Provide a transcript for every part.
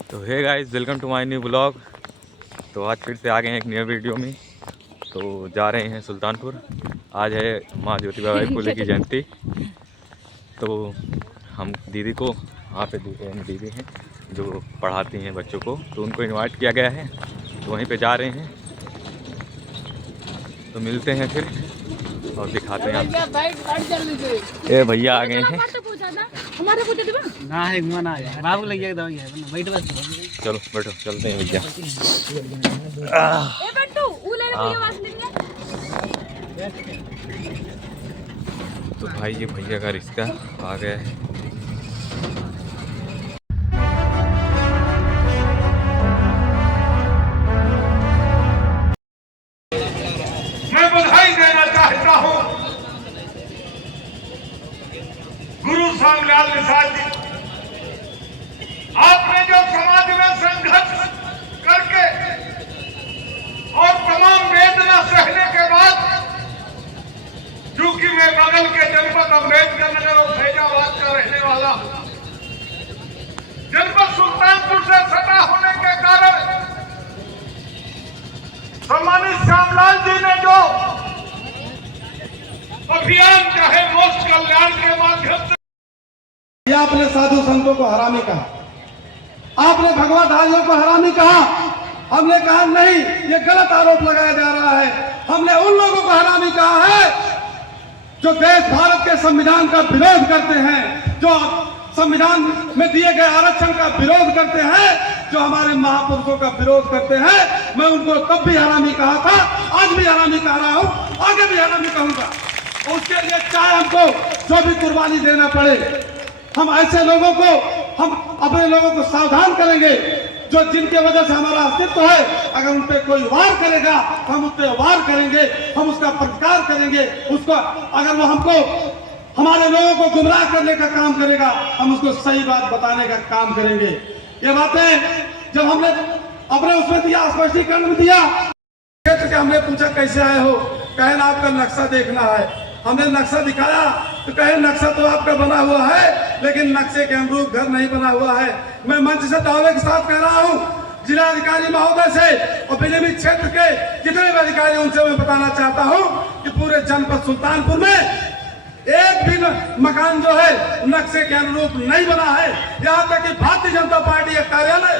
तो hey guys, welcome to my new blog. तो आज फिर से आ गए हैं एक नए वीडियो में। तो जा रहे हैं सुल्तानपुर। आज है माँ ज्योतिबा बाई फुले की जयंती। तो हम दीदी को वहाँ पे दीदी हैं जो पढ़ाती हैं बच्चों को, तो उनको इनवाइट किया गया है। तो वहीं पे जा रहे हैं, तो मिलते हैं फिर और दिखाते हैं आपको। ये भैया आ गए हैं। चलो बैठो, चलते हैं भैया। तो भाई ये भैया का रिश्ता आ गया है। मैं बधाई देना चाहता हूं गुरु श्यामलाल निषाद जी। आपने जो समाज में संघर्ष करके और तमाम वेदना सहने के बाद, क्योंकि मैं बगल के जनपद अम्बेडकर नगर और फैजाबाद का रहने वाला, जनपद सुल्तानपुर से सटा होने के कारण सम्मानित श्यामलाल जी ने जो अभियान चाहे मोक्ष कल्याण के माध्यम से, आपने साधु संतों को हरामी कहा, आपने भगवतधारियों को हरामी कहा। हमने कहा नहीं, ये गलत आरोप लगाया जा रहा है। हमने उन लोगों को हरामी कहा है जो देश भारत के संविधान का विरोध करते हैं, जो संविधान में दिए गए आरक्षण का विरोध करते हैं, जो हमारे महापुरुषों का विरोध करते हैं। मैं उनको तब भी हरामी कहा था, आज भी हरामी कह रहा हूं, आगे भी हरामी कहूंगा। उसके लिए चाहे हमको जो भी कुर्बानी देना पड़े, हम ऐसे लोगों को, हम अपने लोगों को सावधान करेंगे जो जिनके वजह से हमारा अस्तित्व है। अगर उन पे कोई वार करेगा, हम उस पे वार करेंगे, हम उसका प्रतिकार करेंगे। उसको अगर वो हमको, हमारे लोगों को गुमराह करने का काम करेगा, हम उसको सही बात बताने का काम करेंगे। ये बातें जब हमने अपने उसमें दिया, स्पष्टीकरण में दिया, क्षेत्र के हमने पूछा कैसे आए हो, कहे ना आपका नक्शा देखना है। हमने नक्शा दिखाया तो कहे नक्शा तो आपका बना हुआ है, लेकिन नक्शे के अनुरूप घर नहीं बना हुआ है। मैं मंच से दावे के साथ कह रहा हूँ, जिलाधिकारी महोदय से और पीलीभीत क्षेत्र के जितने भी अधिकारी, उनसे मैं बताना चाहता हूँ कि पूरे जनपद सुल्तानपुर में एक भी मकान जो है नक्शे के अनुरूप नहीं बना है। यहाँ तक कि भारतीय जनता पार्टी का कार्यालय,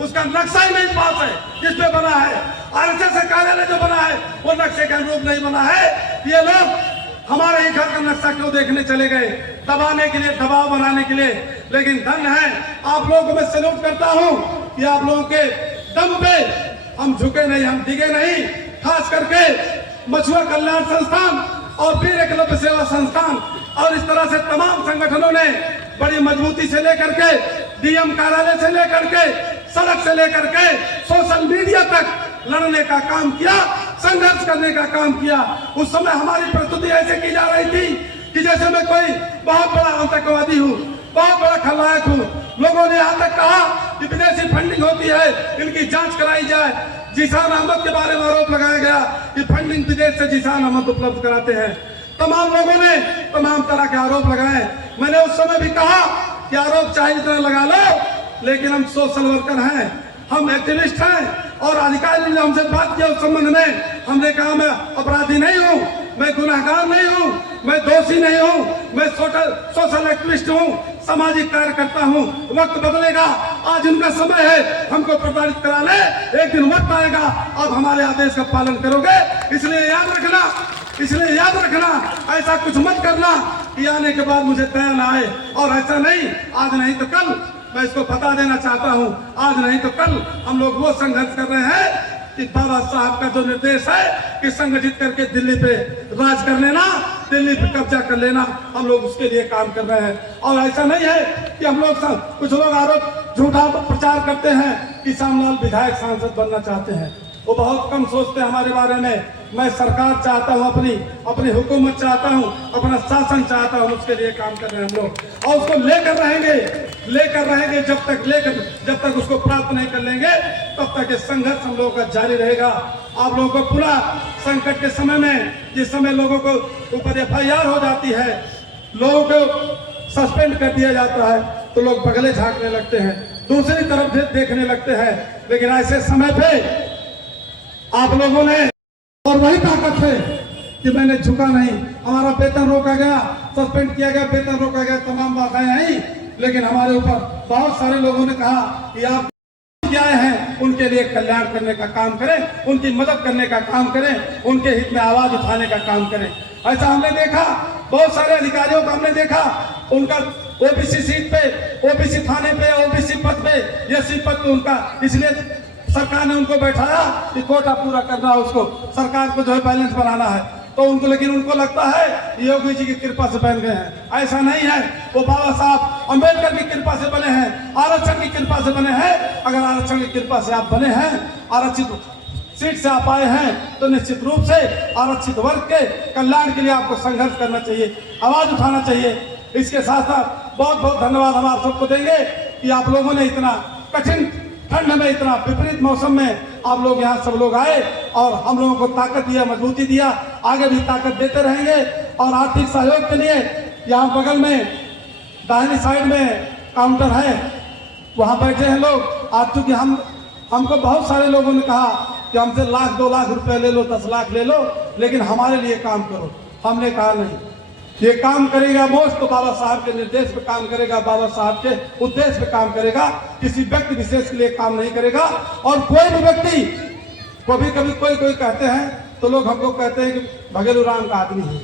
उसका नक्शा ही नहीं पास है जिसपे बना है। आरएसएस कार्यालय जो बना है वो नक्शे के अनुरूप नहीं बना है। ये लोग हमारे ही घर का नक्शा क्यों देखने चले गए? दबाने के लिए, दबाव बनाने के लिए। लेकिन धन है आप लोगों को मैं सैल्यूट करता हूं कि आप लोगों के दम पे हम झुके नहीं, हम डिगे नहीं। खास करके मछुआ कल्याण संस्थान और वीर एकलव्य सेवा संस्थान और इस तरह से तमाम संगठनों ने बड़ी मजबूती से लेकर के, डीएम कार्यालय से लेकर के, सड़क से लेकर के सोशल मीडिया तक लड़ने का काम किया, संघर्ष करने का काम किया। उस समय हमारी प्रस्तुति ऐसे की जा रही थी कि जैसे मैं कोई बहुत बड़ा आतंकवादी हूँ, बहुत बड़ा खलनायक हूँ। लोगों ने यहाँ तक कहा कि विदेशी फंडिंग होती है, इनकी जांच कराई जाए। जीशान अहमद के बारे में आरोप लगाया गया कि फंडिंग विदेश से जीशान अहमद उपलब्ध कराते हैं। तमाम लोगों ने तमाम तरह के आरोप लगाए। मैंने उस समय भी कहा कि आरोप चाहे जितना लगा लो, लेकिन हम सोशल वर्कर हैं, हम एक्टिविस्ट हैं। और अधिकारी ने हमसे बात किया उस संबंध में, हमने कहा मैं अपराधी नहीं हूँ, मैं गुनाहगार नहीं हूँ, मैं दोषी नहीं हूँ, मैं सोशल एक्टिविस्ट हूँ, सामाजिक कार्यकर्ता हूँ। वक्त बदलेगा, आज उनका समय है हमको प्रताड़ित कराने, एक दिन वक्त आएगा अब हमारे आदेश का पालन करोगे। इसलिए याद रखना, ऐसा कुछ मत करना कि आने के बाद मुझे दया ना आए। और ऐसा नहीं, आज नहीं तो कल, मैं इसको बता देना चाहता हूं, आज नहीं तो कल हम लोग वो संघर्ष कर रहे हैं कि बाबा साहब का जो निर्देश है कि संगठित करके दिल्ली पे राज कर लेना, दिल्ली पे कब्जा कर लेना, हम लोग उसके लिए काम कर रहे हैं। और ऐसा नहीं है कि हम लोग कुछ लोग आरोप झूठा प्रचार करते हैं कि श्यामलाल विधायक सांसद बनना चाहते हैं। वो बहुत कम सोचते हैं हमारे बारे में। मैं सरकार चाहता हूँ, अपनी हुकूमत चाहता हूँ, अपना शासन चाहता हूँ, उसके लिए काम कर रहे हैं हम लोग। और उसको लेकर रहेंगे जब तक उसको प्राप्त नहीं कर लेंगे, तब तक ये संघर्ष हम लोगों का जारी रहेगा। आप लोगों को पूरा संकट के समय में, जिस समय लोगों को ऊपर FIR हो जाती है, लोगों को सस्पेंड कर दिया जाता है, तो लोग बगले झांकने लगते हैं। दूसरी तरफ देखने लगते हैं। लेकिन ऐसे समय पे आप लोगों ने, और वही ताकत है कि मैंने झुका नहीं, हमारा वेतन रोका गया, सस्पेंड किया गया, वेतन रोका गया, तमाम बातें आई, लेकिन हमारे ऊपर बहुत सारे लोगों ने कहा कि आप आए हैं उनके लिए कल्याण करने का काम करें, उनकी मदद करने का काम करें, उनके हित में आवाज उठाने का काम करें। ऐसा हमने देखा, बहुत सारे अधिकारियों को हमने देखा, उनका ओबीसी सीट पे, ओबीसी थाने पे, ओबीसी पद पे, एससी पद पे उनका, इसलिए सरकार ने उनको बैठाया कि कोटा पूरा करना है, उसको सरकार को जो है बैलेंस बनाना है, तो उनको, लेकिन उनको लगता है योगी जी की कृपा से बन गए हैं। ऐसा नहीं है, वो बाबा साहब अम्बेडकर की कृपा से बने हैं, आरक्षण की कृपा से बने हैं। अगर आरक्षण की कृपा से आप बने हैं, आरक्षित सीट से आप आए हैं, तो निश्चित रूप से आरक्षित वर्ग के कल्याण के लिए आपको संघर्ष करना चाहिए, आवाज उठाना चाहिए। इसके साथ साथ बहुत बहुत धन्यवाद हम आप सबको देंगे कि आप लोगों ने इतना कठिन ठंड में, इतना विपरीत मौसम में आप लोग यहाँ सब लोग आए और हम लोगों को ताकत दिया, मजबूती दिया, आगे भी ताकत देते रहेंगे। और आर्थिक सहयोग के लिए यहाँ बगल में दाहिनी साइड में काउंटर है, वहाँ बैठे हैं लोग। आज चूंकि हमको बहुत सारे लोगों ने कहा कि हमसे 1 लाख 2 लाख रुपए ले लो, 10 लाख ले लो, लेकिन हमारे लिए काम करो। हमने कहा नहीं, ये काम करेगा मोस्ट तो बाबा साहब के निर्देश पे काम करेगा, बाबा साहब के उद्देश्य पे काम करेगा, किसी व्यक्ति विशेष के लिए काम नहीं करेगा। और कोई भी व्यक्ति, कभी कभी कोई कहते हैं तो लोग हमको कहते हैं कि भगेलू राम का आदमी है,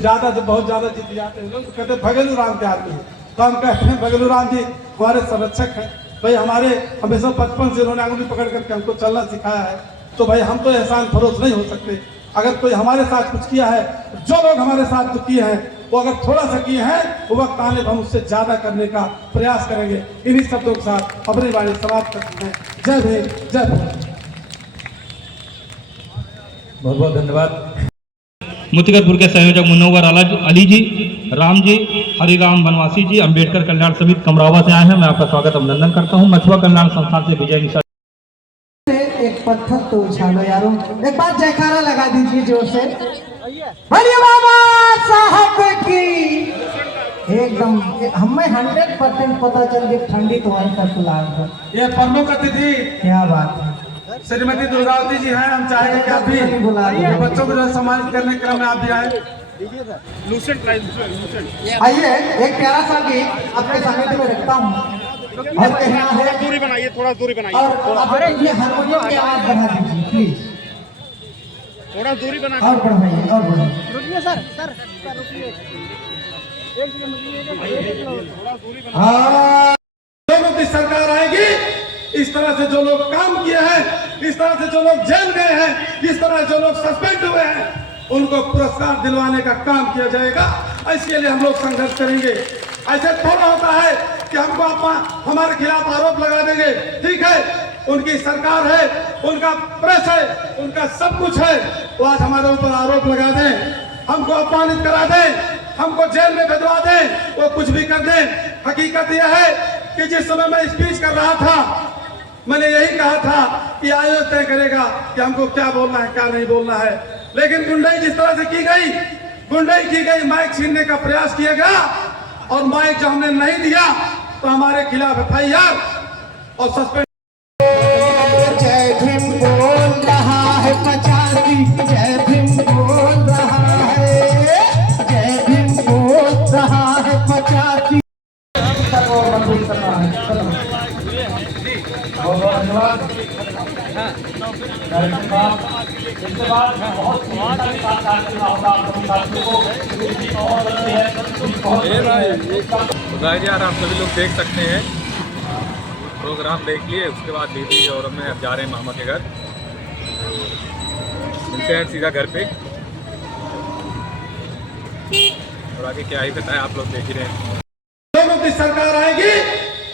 ज्यादा जब बहुत ज्यादा जीत जाते हैं लोग तो कहते हैं भगेलू राम के आदमी है। तो हम कहते हैं भगेलू राम जी हमारे संरक्षक हैं भाई, हमारे हमेशा बचपन से उन्होंने अंगुली पकड़ करके हमको चलना सिखाया है, तो भाई हम तो एहसान फरोश नहीं हो सकते। अगर कोई हमारे साथ कुछ किया है, जो लोग हमारे साथ जो किए हैं वो अगर थोड़ा सा किए हैं, वो वक्त आने पर हम उससे ज्यादा करने का प्रयास करेंगे। इन्हीं शब्दों के साथ अपनी वाणी समाप्त करते हैं। जय भीम, जय भारत। बहुत बहुत धन्यवाद। मुतिकतपुर के संयोजक मुनव्वर अली जी, राम जी, हरिराम बनवासी जी, अंबेडकर कल्याण समिति कमरावा से आए हैं। मैं आपका स्वागत अभिनंदन करता हूं। मछुआ कल्याण संस्थान से विजय निशा। एक पत्थर तो उछालो यारों, एक बार जयकारा लगा दीजिए जोर से। बोलिए बाबा साहब की। एकदम हमें 100% पता चल गया ठंडी तुम्हारी तरफ लाग है। ये प्रमुख अतिथि क्या बात है, श्रीमती दुर्गावती जी हैं। हम चाहेंगे कि आप भी बुला लीजिए, बच्चों को सम्मानित करने के क्रम में आप भी आए। आइए एक प्यारा सा गीत आपके सामने में रखता हूँ और कहना है, दूरी बनाइए, थोड़ा दूरी बनाइए, और ये हारमोनियम की आवाज बढ़ा दीजिए प्लीज, थोड़ा दूरी बना और बढ़ाइए और बढ़ाइए। रुकिए सर रुकिए, एक सेकंड रुकिए, लोगों की सरकार आएगी, इस तरह से जो लोग काम किए हैं, इस तरह से जो लोग जेल गए हैं, इस तरह जो लोग सस्पेंड हुए हैं, उनको पुरस्कार दिलवाने का काम किया जाएगा। इसके लिए हम लोग संघर्ष करेंगे। ऐसे थोड़ा होता है कि हमको हमारे खिलाफ आरोप लगा देंगे, ठीक है, उनकी सरकार है, उनका प्रेस है, उनका सब कुछ है, वो आज हमारे ऊपर आरोप लगा दें, हमको अपमानित करा दें, हमको जेल में भिजवा दें, वो कुछ भी कर दें। हकीकत यह है कि जिस समय मैं स्पीच कर रहा था, मैंने यही कहा था कि आयोग तय करेगा कि हमको क्या बोलना है, क्या नहीं बोलना है। लेकिन गुंडाई जिस तरह से की गई, गुंडाई की गई, माइक छीनने का प्रयास किया गया, और माइक जो हमने नहीं दिया तो हमारे खिलाफ FIR और सस्पेंड। जय भीम बोल रहा है पचासी, जय भीम बोल रहा है, जय भीम बोल रहा है पचासी। तो गाइस यार, आप सभी लोग देख सकते हैं, प्रोग्राम देख लिए, उसके बाद दीदी और मैं अब जा रहे हैं मामा के घर। मिलते हैं सीधा घर पे, और आगे क्या ही बताएं, आप लोग देख ही रहे हैं। लोगों की सरकार आएगी,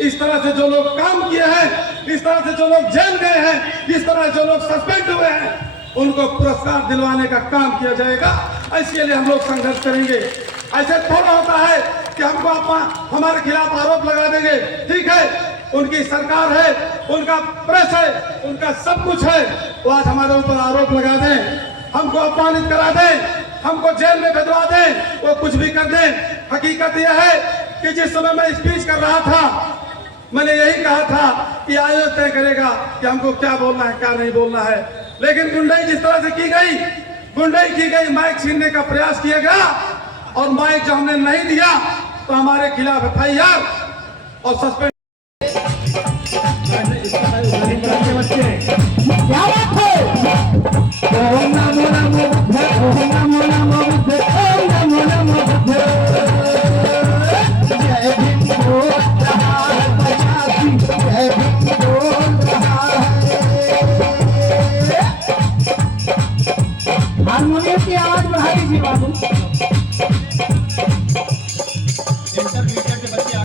इस तरह से जो लोग काम किए हैं, इस तरह से जो लोग जेल गए हैं, इस तरह जो लोग सस्पेंड हुए हैं, उनको पुरस्कार दिलवाने का काम किया जाएगा। इसके लिए हम लोग संघर्ष करेंगे। ऐसे थोड़ा होता है कि हमको हमारे खिलाफ आरोप लगा देंगे, ठीक है, उनकी सरकार है, उनका प्रेस है, उनका सब कुछ है, वो आज हमारे ऊपर आरोप लगा दें, हमको अपमानित करा दें, हमको जेल में भिजवा दें, वो कुछ भी कर दें। हकीकत यह है कि जिस समय मैं स्पीच कर रहा था, मैंने यही कहा था कि आयोग तय करेगा कि हमको क्या बोलना है क्या नहीं बोलना है। लेकिन गुंडाई जिस तरह से की गई, गुंडाई की गई, माइक छीनने का प्रयास किया गया और माइक जब हमने नहीं दिया तो हमारे खिलाफ FIR और सस्पेंड। क्या बात है?